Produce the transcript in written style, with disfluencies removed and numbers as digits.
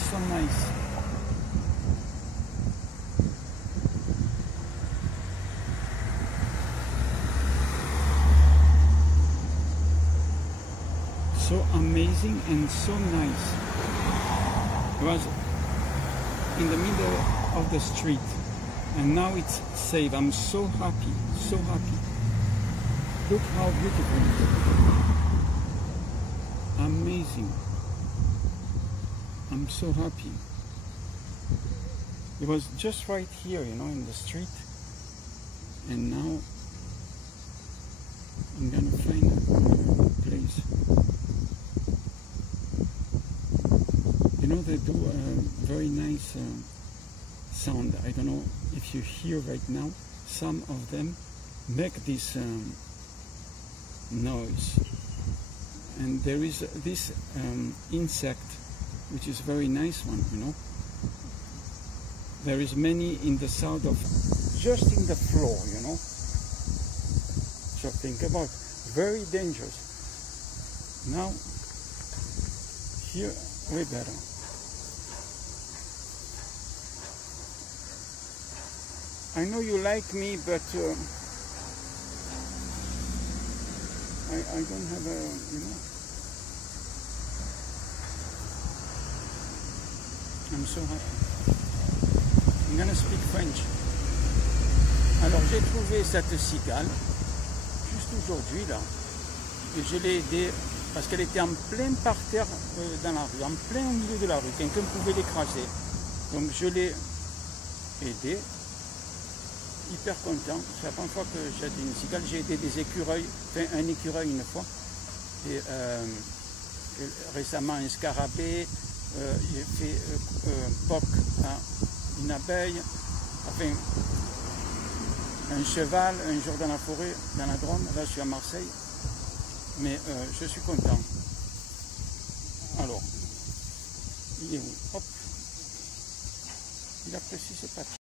it's so nice. So amazing and so nice. It was in the middle of the street and now it's safe. I'm so happy, so happy. Look how beautiful it is. Amazing. I'm so happy. It was just right here, you know, in the street, and now I'm gonna find a place. You know, they do a very nice sound. I don't know if you hear right now. Some of them make this noise, and there is this insect, which is a very nice one, you know. There is many in the south of, just in the floor, you know. So think about, very dangerous. Now, here, way better. I know you like me, but I don't have a, you know. I'm so happy. I'm gonna speak French. Alors j'ai trouvé cette cigale juste aujourd'hui là, et je l'ai aidée parce qu'elle était en plein parterre dans la rue, en plein au milieu de la rue. Quelqu'un pouvait l'écraser. Donc je l'ai aidée. Hyper content. C'est la première fois que j'aide une cigale. J'ai aidé des écureuils, enfin un écureuil une fois, et récemment un scarabée. J'ai fait POC à une abeille, enfin un cheval un jour dans la forêt, dans la Drôme. Là je suis à Marseille, mais je suis content. Alors, il est où? Hop, il apprécie ses pattes.